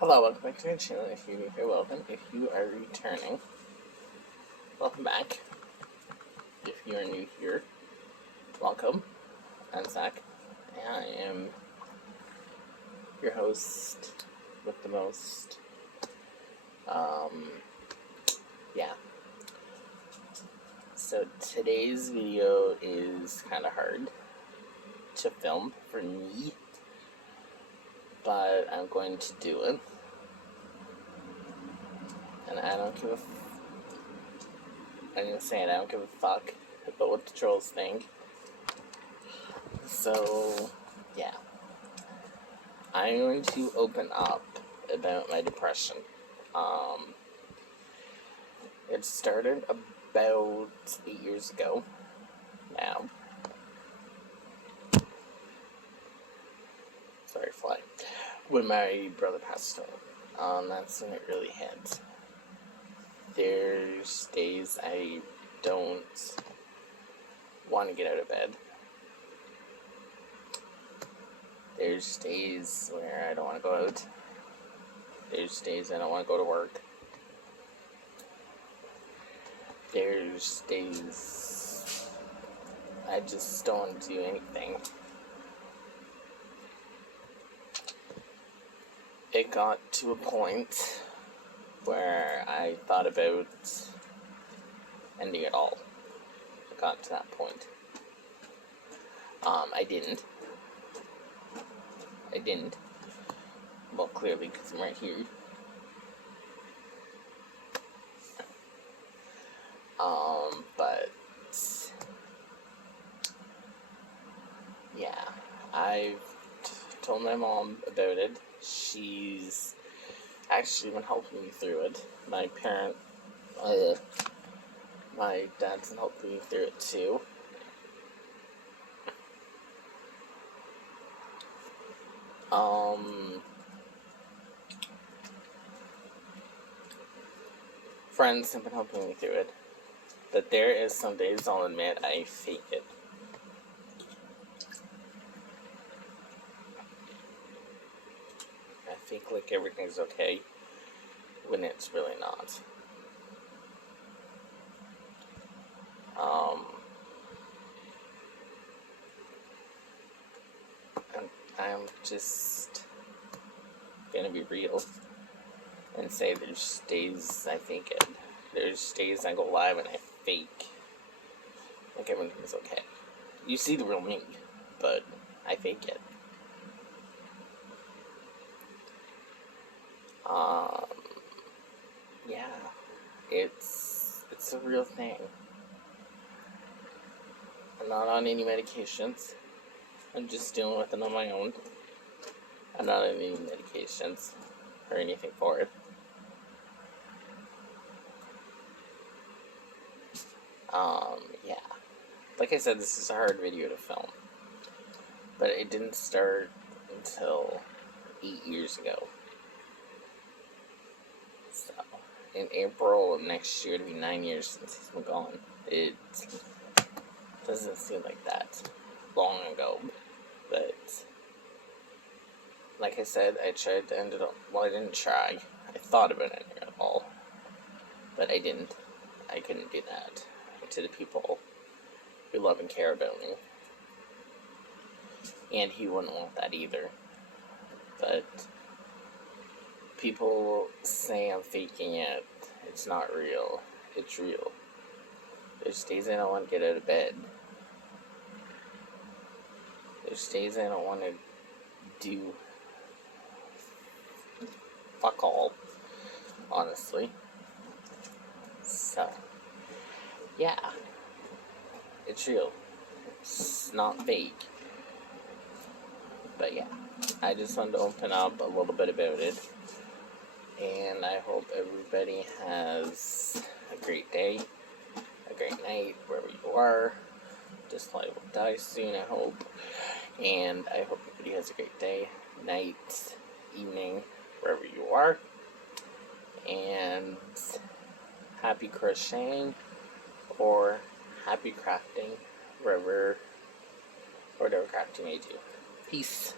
Hello, welcome back to my channel. If you're new here, welcome. If you are returning, welcome back. If you are new here, welcome. I'm Zach. I am your host with the most. Yeah. So today's video is kind of hard to film for me, but I'm going to do it. And I don't give a I'm gonna say it, I don't give a fuck about what the trolls think. So, yeah. I'm going to open up about my depression. It started about 8 years ago now. Sorry, fly. When my brother passed away. That's when it really hit. There's days I don't want to get out of bed. There's days where I don't want to go out. There's days I don't want to go to work. There's days I just don't want to do anything. It got to a point where I thought about ending it all. It got to that point. I didn't. Well, clearly, because I'm right here. But yeah, I've told my mom about it. She's actually been helping me through it. My dad's been helping me through it too. Friends have been helping me through it. But there is some days, I'll admit, I fake it. I fake like everything's okay when it's really not. And I'm just gonna be real and say there's days I fake it. There's days I go live and I fake like everything's okay. You see the real me, but I fake it. Yeah, it's a real thing. I'm not on any medications. I'm just dealing with it on my own. I'm not on any medications or anything for it. Yeah. Like I said, this is a hard video to film. But it didn't start until 8 years ago. So, in April of next year, it'll be 9 years since he's been gone. It doesn't seem like that long ago. But, like I said, I tried to end it all. Well, I didn't try. I thought about ending it all. But I didn't. I couldn't do that to the people who love and care about me. And he wouldn't want that either. But people say I'm faking it. It's not real. It's real. There's days I don't want to get out of bed. There's days I don't want to do fuck all, honestly. So, yeah. It's real. It's not fake. But yeah, I just wanted to open up a little bit about it. And I hope everybody has a great day, a great night, wherever you are. This light will die soon, I hope. And I hope everybody has a great day, night, evening, wherever you are. And happy crocheting or happy crafting, whatever crafting you may do. Peace.